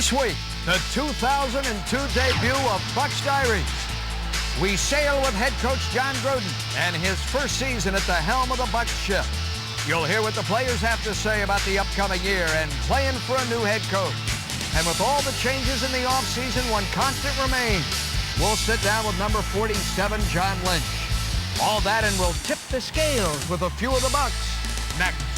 This week, the 2002 debut of Bucs Diaries. We sail with head coach John Gruden and his first season at the helm of the Bucs ship. You'll hear what the players have to say about the upcoming year and playing for a new head coach. And with all the changes in the offseason, one constant remains. We'll sit down with number 47, John Lynch. All that, and we'll tip the scales with a few of the Bucs next.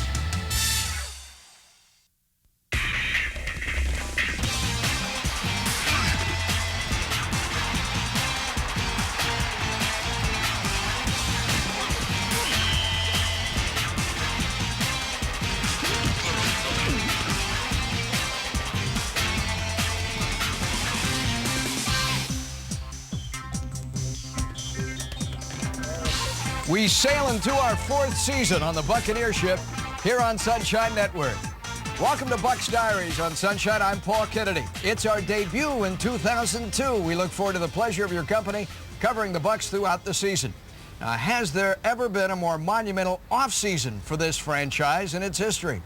We sail into our fourth season on the Buccaneer ship here on Sunshine Network. Welcome to Bucs Diaries on Sunshine. I'm Paul Kennedy. It's our debut in 2002. We look forward to the pleasure of your company covering the Bucs throughout the season. Now, has there ever been a more monumental offseason for this franchise in its history?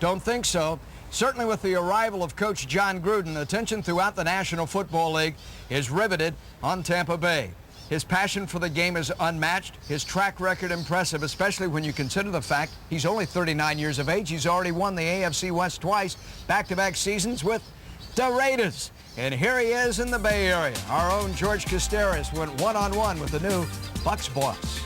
Don't think so. Certainly with the arrival of Coach John Gruden, attention throughout the National Football League is riveted on Tampa Bay. His passion for the game is unmatched. His track record impressive, especially when you consider the fact he's only 39 years of age. He's already won the AFC West twice, back-to-back seasons with the Raiders. And here he is in the Bay Area. Our own George Costeris went one-on-one with the new Bucs boss.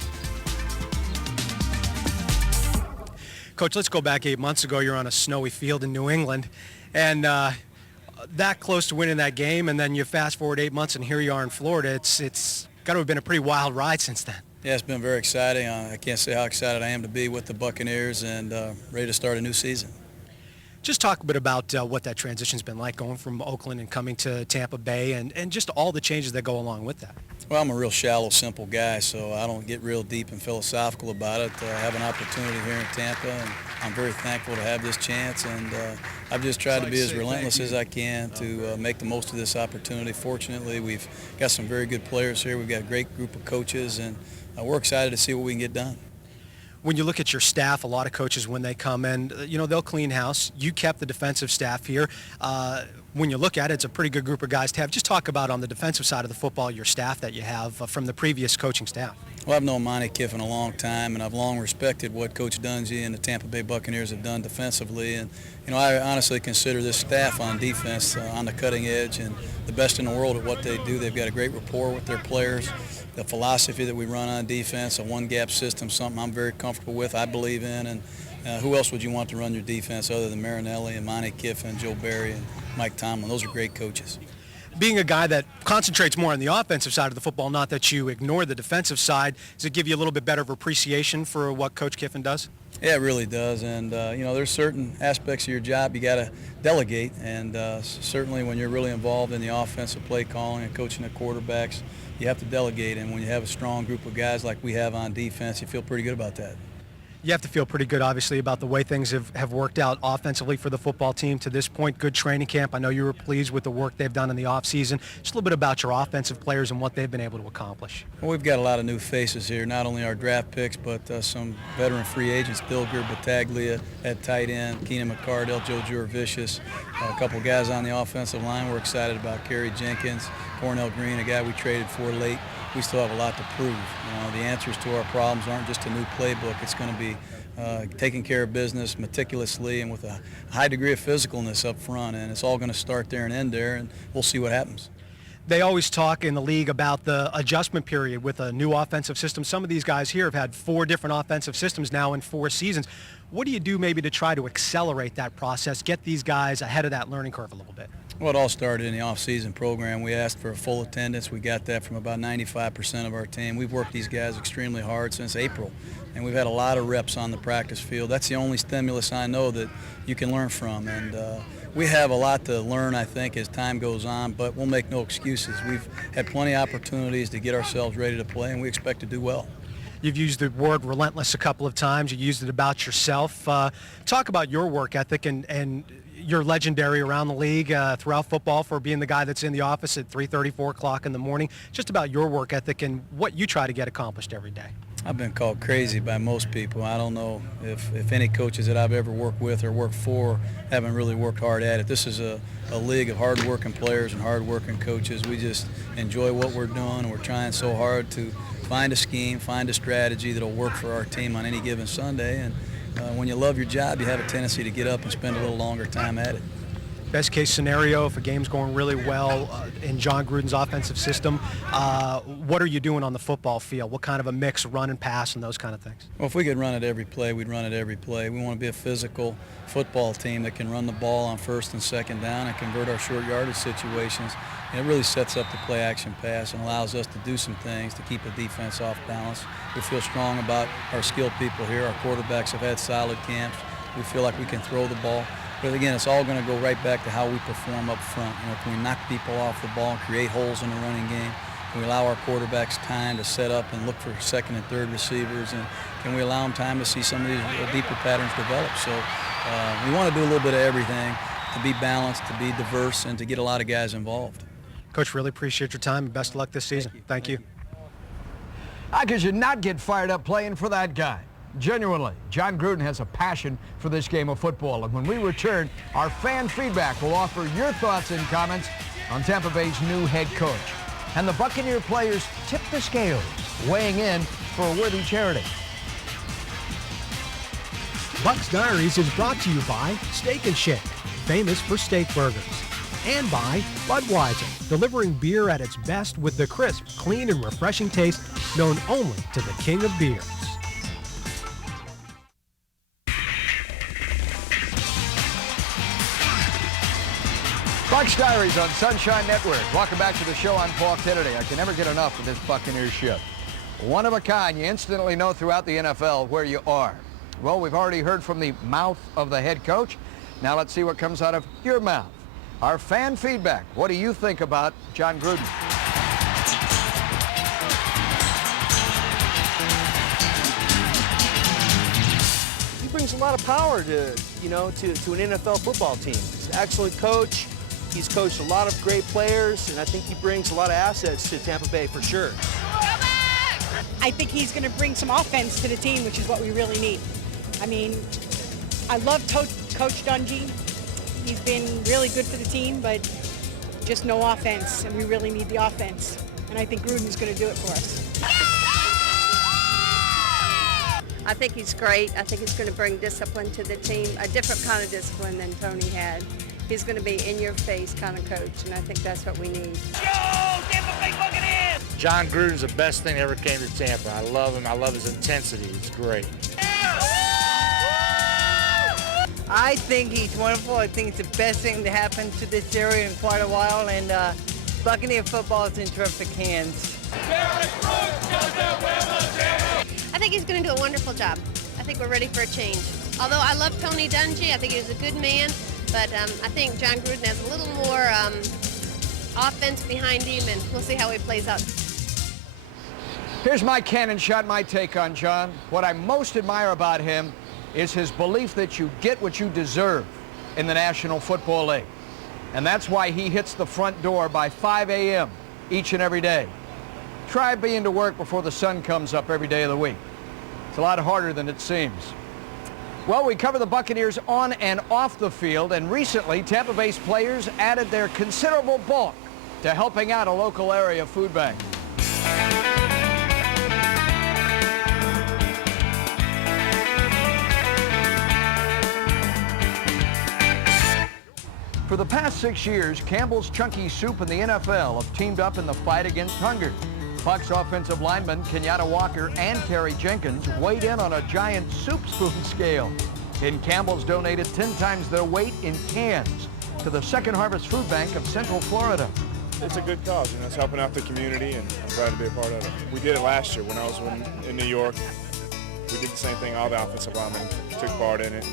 Coach, let's go back 8 months ago. You're on a snowy field in New England, and that close to winning that game, and then you fast forward 8 months, and here you are in Florida. It's got to have been a pretty wild ride since then. Yeah, it's been very exciting. I can't say how excited I am to be with the Buccaneers and ready to start a new season. Just talk a bit about what that transition's been like, going from Oakland and coming to Tampa Bay, and just all the changes that go along with that. Well, I'm a real shallow, simple guy, so I don't get real deep and philosophical about it. I have an opportunity here in Tampa, and I'm very thankful to have this chance, and I've just tried to be as relentless as I can to make the most of this opportunity. Fortunately, we've got some very good players here. We've got a great group of coaches, and we're excited to see what we can get done. When you look at your staff, a lot of coaches, when they come in, they'll clean house. You kept the defensive staff here. When you look at it, it's a pretty good group of guys to have. Just talk about on the defensive side of the football, your staff that you have from the previous coaching staff. Well, I've known Monty Kiffin a long time, and I've long respected what Coach Dungy and the Tampa Bay Buccaneers have done defensively. And, I honestly consider this staff on defense on the cutting edge and the best in the world at what they do. They've got a great rapport with their players. The philosophy that we run on defense, a one-gap system, something I'm very comfortable with, I believe in. And who else would you want to run your defense other than Marinelli and Monty Kiffin, Joe Barry, and Mike Tomlin? Those are great coaches. Being a guy that concentrates more on the offensive side of the football, not that you ignore the defensive side, does it give you a little bit better of appreciation for what Coach Kiffin does? Yeah, it really does. And, there's certain aspects of your job you got to delegate. And certainly when you're really involved in the offensive play calling and coaching the quarterbacks, you have to delegate. And when you have a strong group of guys like we have on defense, you feel pretty good about that. You have to feel pretty good, obviously, about the way things have worked out offensively for the football team to this point. Good training camp. I know you were pleased with the work they've done in the offseason. Just a little bit about your offensive players and what they've been able to accomplish. Well, we've got a lot of new faces here, not only our draft picks, but some veteran free agents, Bilger, Battaglia at tight end, Keenan McCardell, Joe Jurevicius, a couple guys on the offensive line we're excited about, Kerry Jenkins, Cornell Green, a guy we traded for late. We still have a lot to prove. The answers to our problems aren't just a new playbook. It's going to be taking care of business meticulously and with a high degree of physicalness up front, and it's all going to start there and end there, and we'll see what happens. They always talk in the league about the adjustment period with a new offensive system. Some of these guys here have had 4 different offensive systems now in 4 seasons. What do you do maybe to try to accelerate that process, get these guys ahead of that learning curve a little bit? Well, it all started in the off-season program. We asked for a full attendance. We got that from about 95% of our team. We've worked these guys extremely hard since April, and we've had a lot of reps on the practice field. That's the only stimulus I know that you can learn from, and we have a lot to learn, I think, as time goes on, but we'll make no excuses. We've had plenty of opportunities to get ourselves ready to play, and we expect to do well. You've used the word relentless a couple of times. You used it about yourself. Talk about your work ethic and you're legendary around the league throughout football for being the guy that's in the office at 3:30, 4 o'clock in the morning. Just about your work ethic and what you try to get accomplished every day. I've been called crazy by most people. I don't know if any coaches that I've ever worked with or worked for haven't really worked hard at it. This is a league of hard-working players and hard-working coaches. We just enjoy what we're doing, and we're trying so hard to find a scheme, find a strategy that'll work for our team on any given Sunday. And when you love your job, you have a tendency to get up and spend a little longer time at it. Best case scenario, if a game's going really well in John Gruden's offensive system, what are you doing on the football field? What kind of a mix, run and pass and those kind of things? Well, if we could run it every play, we'd run it every play. We want to be a physical football team that can run the ball on first and second down and convert our short yardage situations. And it really sets up the play action pass and allows us to do some things to keep the defense off balance. We feel strong about our skilled people here. Our quarterbacks have had solid camps. We feel like we can throw the ball. But again, it's all going to go right back to how we perform up front. Can we knock people off the ball and create holes in the running game? Can we allow our quarterbacks time to set up and look for second and third receivers? And can we allow them time to see some of these deeper patterns develop? So we want to do a little bit of everything to be balanced, to be diverse, and to get a lot of guys involved. Coach, really appreciate your time and best of luck this season. Thank you. How could you not get fired up playing for that guy? Genuinely, John Gruden has a passion for this game of football. And when we return, our fan feedback will offer your thoughts and comments on Tampa Bay's new head coach. And the Buccaneer players tip the scales, weighing in for a worthy charity. Bucs Diaries is brought to you by Steak and Shake, famous for steak burgers. And by Budweiser, delivering beer at its best with the crisp, clean, and refreshing taste known only to the king of beers. Bucs Diaries on Sunshine Network. Welcome back to the show. I'm Paul Kennedy. I can never get enough of this Buccaneers ship. One of a kind. You instantly know throughout the NFL where you are. Well, we've already heard from the mouth of the head coach. Now let's see what comes out of your mouth. Our fan feedback. What do you think about John Gruden? He brings a lot of power to an NFL football team. He's an excellent coach. He's coached a lot of great players, and I think he brings a lot of assets to Tampa Bay for sure. I think he's going to bring some offense to the team, which is what we really need. I mean, I love Coach Dungy. He's been really good for the team, but just no offense, and we really need the offense. And I think Gruden's going to do it for us. I think he's great. I think he's going to bring discipline to the team, a different kind of discipline than Tony had. He's going to be in-your-face kind of coach, and I think that's what we need. John Gruden's the best thing that ever came to Tampa. I love him. I love his intensity. It's great. I think he's wonderful. I think it's the best thing to happen to this area in quite a while, and Buccaneer football is in terrific hands. I think he's going to do a wonderful job. I think we're ready for a change. Although I love Tony Dungy, I think he's a good man, but I think John Gruden has a little more offense behind him, and we'll see how he plays out. Here's my cannon shot, my take on John. What I most admire about him is his belief that you get what you deserve in the National Football League. And that's why he hits the front door by 5 a.m. each and every day. Try being to work before the sun comes up every day of the week. It's a lot harder than it seems. Well, we cover the Buccaneers on and off the field, and recently Tampa-based players added their considerable bulk to helping out a local area food bank. For the past 6 years, Campbell's Chunky Soup and the NFL have teamed up in the fight against hunger. Bucs offensive linemen Kenyatta Walker and Kerry Jenkins weighed in on a giant soup spoon scale. And Campbell's donated 10 times their weight in cans to the Second Harvest Food Bank of Central Florida. It's a good cause, it's helping out the community, and I'm glad to be a part of it. We did it last year when I was in New York. We did the same thing, all the offensive linemen took part in it.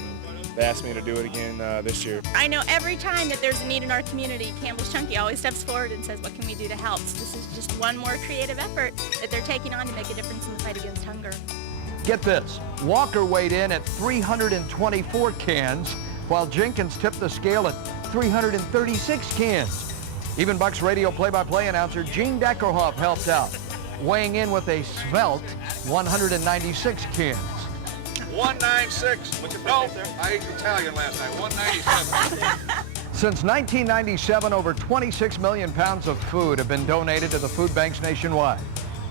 They asked me to do it again this year. I know every time that there's a need in our community, Campbell's Chunky always steps forward and says, what can we do to help? So this is just one more creative effort that they're taking on to make a difference in the fight against hunger. Get this, Walker weighed in at 324 cans, while Jenkins tipped the scale at 336 cans. Even Bucs radio play-by-play announcer Gene Deckerhoff helped out, weighing in with a svelte 196 cans. 196. No, I ate Italian last night. 197. Since 1997, over 26 million pounds of food have been donated to the food banks nationwide.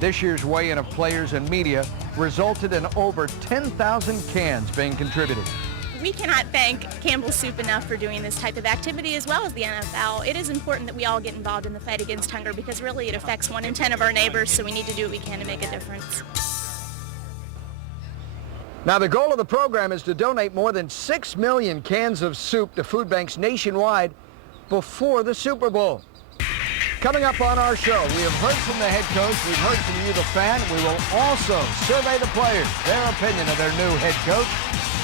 This year's weigh-in of players and media resulted in over 10,000 cans being contributed. We cannot thank Campbell's Soup enough for doing this type of activity, as well as the NFL. It is important that we all get involved in the fight against hunger because really it affects 1 in 10 of our neighbors, so we need to do what we can to make a difference. Now, the goal of the program is to donate more than 6 million cans of soup to food banks nationwide before the Super Bowl. Coming up on our show, we have heard from the head coach, we've heard from you, the fan. We will also survey the players, their opinion of their new head coach,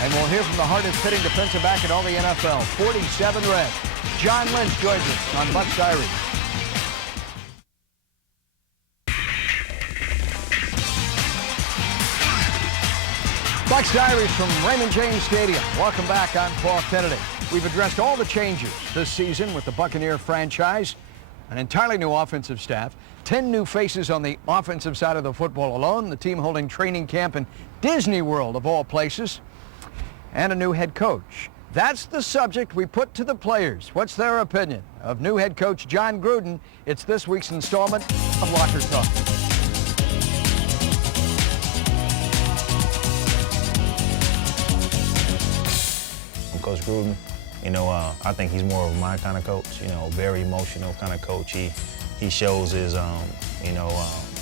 and we'll hear from the hardest hitting defensive back in all the NFL, 47 red. John Lynch joins us on Bucs Diaries. Bucs Diaries from Raymond James Stadium. Welcome back. I'm Paul Kennedy. We've addressed all the changes this season with the Buccaneer franchise, an entirely new offensive staff, 10 new faces on the offensive side of the football alone, the team holding training camp in Disney World of all places, and a new head coach. That's the subject we put to the players. What's their opinion of new head coach John Gruden? It's this week's installment of Locker Talk. Coach Gruden, I think he's more of my kind of coach, very emotional kind of coach. He shows his,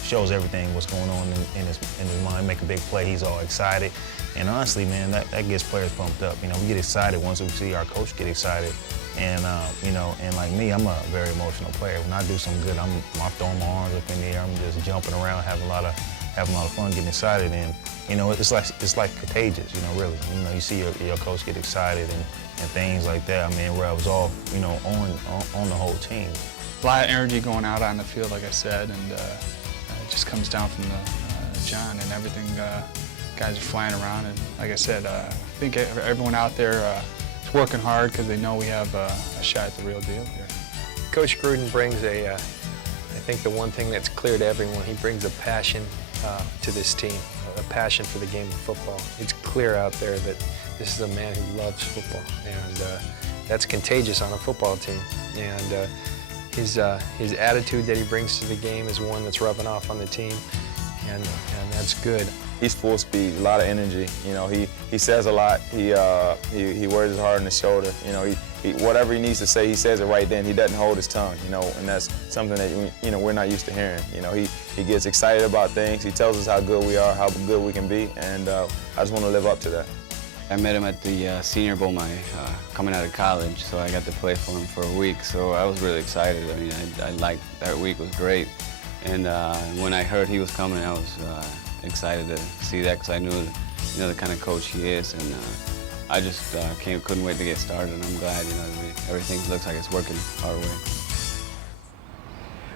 shows everything what's going on in his mind, make a big play, he's all excited. And honestly, man, that gets players pumped up. We get excited once we see our coach get excited. And, and like me, I'm a very emotional player. When I do something good, I'm throwing my arms up in the air, I'm just jumping around, having a lot of fun, getting excited. And, it's like contagious, really. You see your coach get excited and things like that. I mean, it rubs off, on the whole team. A lot of energy going out on the field, like I said, and it just comes down from John and everything. Guys are flying around, and like I said, I think everyone out there is working hard because they know we have a shot at the real deal here. Coach Gruden brings I think the one thing that's clear to everyone, he brings a passion to this team, a passion for the game of football. It's clear out there that this is a man who loves football, and that's contagious on a football team. And his attitude that he brings to the game is one that's rubbing off on the team, and that's good. He's full speed, a lot of energy. He says a lot. He wears his heart on his shoulder. Whatever he needs to say, he says it right then. He doesn't hold his tongue. And that's something that we're not used to hearing. He gets excited about things. He tells us how good we are, how good we can be, and I just want to live up to that. I met him at the Senior Bowl coming out of college, so I got to play for him for a week. So I was really excited. I mean, I liked that week. Was great. And when I heard he was coming, I was excited to see that because I knew, the kind of coach he is, and I just couldn't wait to get started. And I'm glad, everything looks like it's working our way.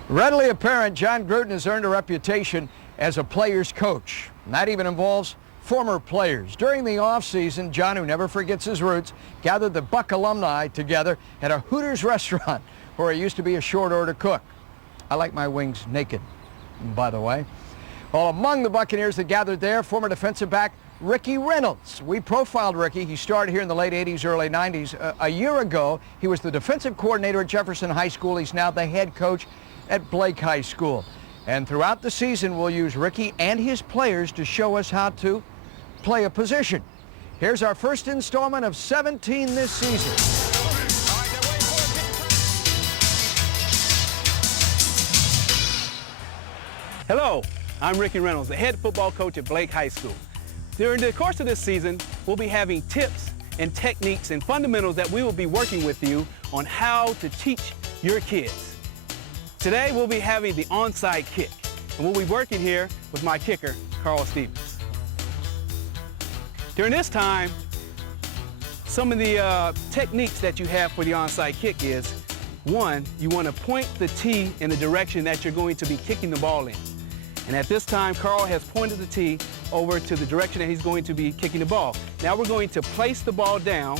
Readily apparent, John Gruden has earned a reputation as a player's coach, and that even involves former players. During the offseason, John, who never forgets his roots, gathered the Buck alumni together at a Hooters restaurant where he used to be a short order cook. I like my wings naked, by the way. Well, among the Buccaneers that gathered there, former defensive back Ricky Reynolds. We profiled Ricky. He started here in the late 80s, early 90s. A year ago, he was the defensive coordinator at Jefferson High School. He's now the head coach at Blake High School. And throughout the season, we'll use Ricky and his players to show us how to play a position. Here's our first installment of 17 this season. Hello, I'm Ricky Reynolds, the head football coach at Blake High School. During the course of this season, we'll be having tips and techniques and fundamentals that we will be working with you on how to teach your kids. Today, we'll be having the onside kick, and we'll be working here with my kicker, Carl Stevens. During this time, some of the techniques that you have for the onside kick is, one, you want to point the tee in the direction that you're going to be kicking the ball in. And at this time, Carl has pointed the tee over to the direction that he's going to be kicking the ball. Now we're going to place the ball down.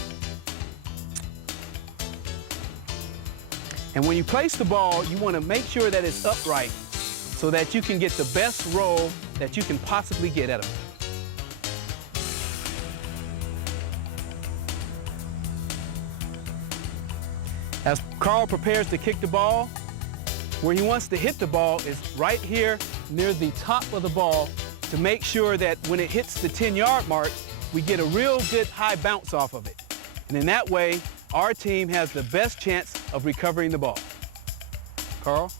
And when you place the ball, you want to make sure that it's upright so that you can get the best roll that you can possibly get out of him. As Carl prepares to kick the ball, where he wants to hit the ball is right here near the top of the ball to make sure that when it hits the 10-yard mark, we get a real good high bounce off of it. And in that way, our team has the best chance of recovering the ball. Carl?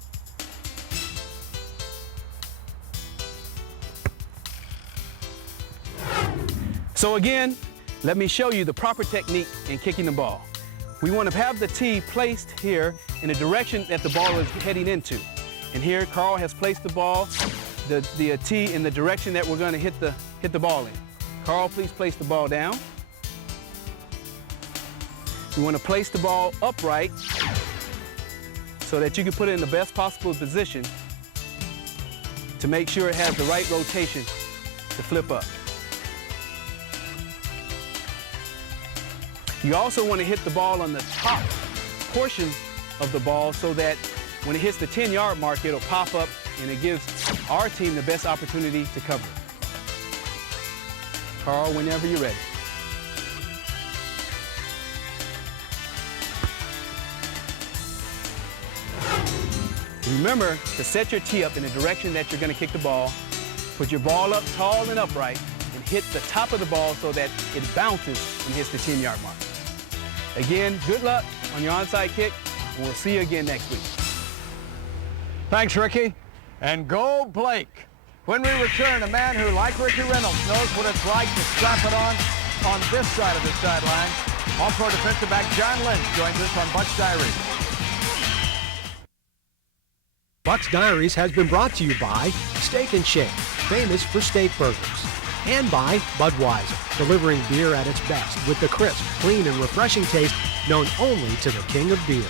So again, let me show you the proper technique in kicking the ball. We want to have the tee placed here in the direction that the ball is heading into. And here, Carl has placed the ball, the tee in the direction that we're going to hit the ball in. Carl, please place the ball down. You want to place the ball upright so that you can put it in the best possible position to make sure it has the right rotation to flip up. You also want to hit the ball on the top portion of the ball so that when it hits the 10-yard mark, it'll pop up and it gives our team the best opportunity to cover it. Carl, whenever you're ready. Remember to set your tee up in the direction that you're going to kick the ball. Put your ball up tall and upright and hit the top of the ball so that it bounces and hits the 10-yard mark. Again, good luck on your onside kick, and we'll see you again next week. Thanks, Ricky. And go Blake. When we return, a man who, like Ricky Reynolds, knows what it's like to strap it on this side of the sideline. All-pro defensive back John Lynch joins us on Bucs Diaries. Bucs Diaries has been brought to you by Steak and Shake, famous for steak burgers, and by Budweiser, delivering beer at its best with the crisp, clean, and refreshing taste known only to the king of beers.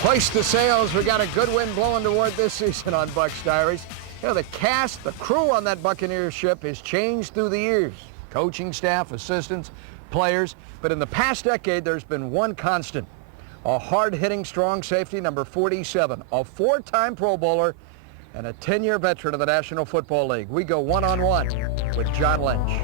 Hoist the sails. We got a good wind blowing toward this season on Bucs Diaries. You know, the cast, the crew on that Buccaneers ship has changed through the years. Coaching staff, assistants, players. But in the past decade, there's been one constant. A hard-hitting, strong safety, number 47, a 4-time Pro Bowler, and a 10-year veteran of the National Football League. We go one-on-one with John Lynch.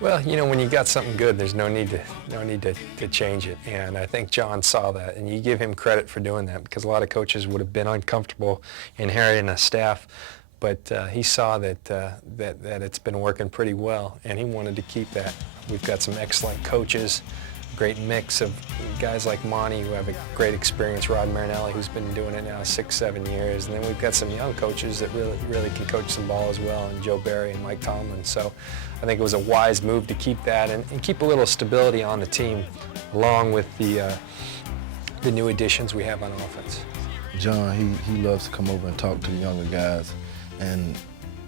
Well, you know, when you got something good, there's no need to change it. And I think John saw that, and you give him credit for doing that, because a lot of coaches would have been uncomfortable inheriting a staff, but he saw that it's been working pretty well, and he wanted to keep that. We've got some excellent coaches, great mix of guys like Monty who have a great experience, Rod Marinelli who's been doing it now 6-7 years, and then we've got some young coaches that really can coach some ball as well, and Joe Barry and Mike Tomlin. So I think it was a wise move to keep that and keep a little stability on the team along with the new additions we have on offense. John, he loves to come over and talk to the younger guys, and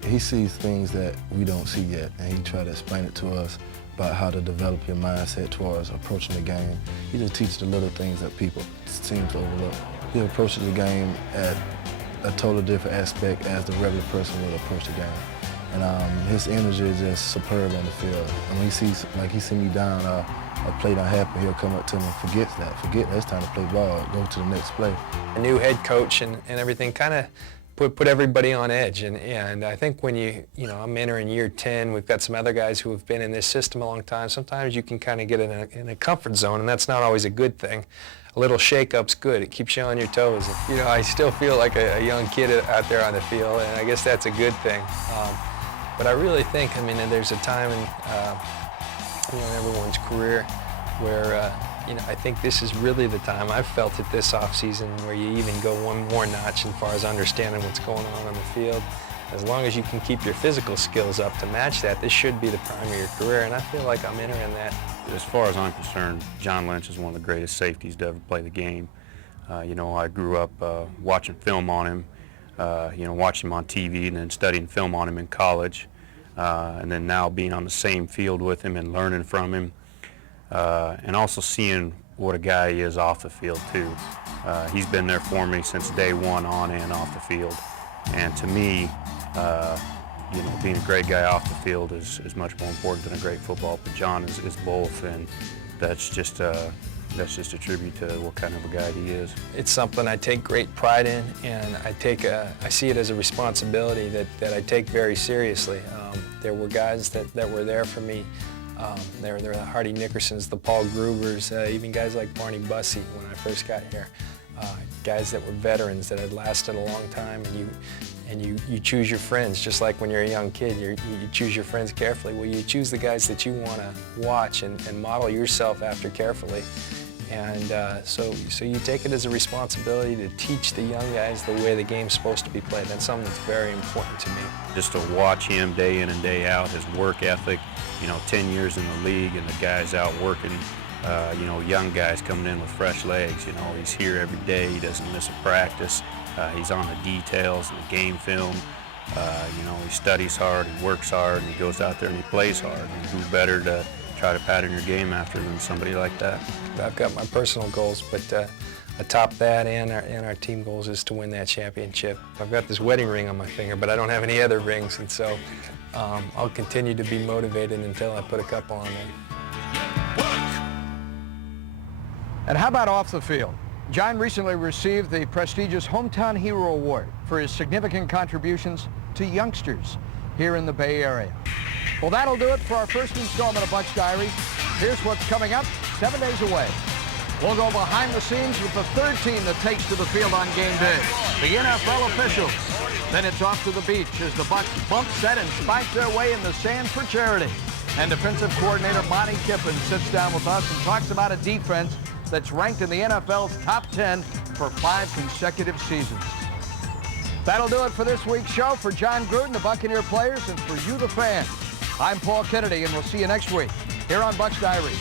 he sees things that we don't see yet, and he tries to explain it to us about how to develop your mindset towards approaching the game. He just teaches the little things that people seem to overlook. He approaches the game at a totally different aspect as the regular person would approach the game. And his energy is just superb on the field. And when he sees me down a play not happen, he'll come up to me and forget it's time to play ball, go to the next play. A new head coach and everything kind of put everybody on edge, and I think when you know, I'm entering year 10, we've got some other guys who have been in this system a long time. Sometimes you can kind of get in a comfort zone, and that's not always a good thing. A little shake-up's good. It keeps you on your toes. You know, I still feel like a young kid out there on the field, and I guess that's a good thing. But I really think, I mean, there's a time in everyone's career where you know, I think this is really the time. I've felt it this offseason where you even go one more notch as far as understanding what's going on the field. As long as you can keep your physical skills up to match that, this should be the prime of your career, and I feel like I'm entering that. As far as I'm concerned, John Lynch is one of the greatest safeties to ever play the game. You know, I grew up watching film on him, you know, watching him on TV and then studying film on him in college, and then now being on the same field with him and learning from him. And also seeing what a guy he is off the field, too. He's been there for me since day one, on and off the field. And to me, you know, being a great guy off the field is much more important than a great football. But John is both, and that's just a tribute to what kind of a guy he is. It's something I take great pride in, and I see it as a responsibility that I take very seriously. There were guys that were there for me. There were the Hardy Nickersons, the Paul Grubers, even guys like Barney Bussey when I first got here. Guys that were veterans that had lasted a long time, and you choose your friends, just like when you're a young kid, you choose your friends carefully. Well, you choose the guys that you want to watch and model yourself after carefully. And so you take it as a responsibility to teach the young guys the way the game's supposed to be played. That's something that's very important to me. Just to watch him day in and day out, his work ethic, you know, 10 years in the league, and the guys out working, you know, young guys coming in with fresh legs. You know, he's here every day. He doesn't miss a practice. He's on the details and the game film. You know, he studies hard, he works hard, and he goes out there and he plays hard. And who better to try to pattern your game after than somebody like that? I've got my personal goals, but atop that and our team goals is to win that championship. I've got this wedding ring on my finger, but I don't have any other rings, and so I'll continue to be motivated until I put a couple on there. And how about off the field? John recently received the prestigious Hometown Hero Award for his significant contributions to youngsters here in the Bay Area. Well, that'll do it for our first installment of Bucs Diaries. Here's what's coming up 7 days away. We'll go behind the scenes with the third team that takes to the field on game day, the NFL officials. Then it's off to the beach as the Bucs bump, set, and spike their way in the sand for charity. And defensive coordinator Monty Kiffin sits down with us and talks about a defense that's ranked in the NFL's top 10 for 5 consecutive seasons. That'll do it for this week's show. For John Gruden, the Buccaneer players, and for you, the fans, I'm Paul Kennedy, and we'll see you next week here on Bucs Diaries.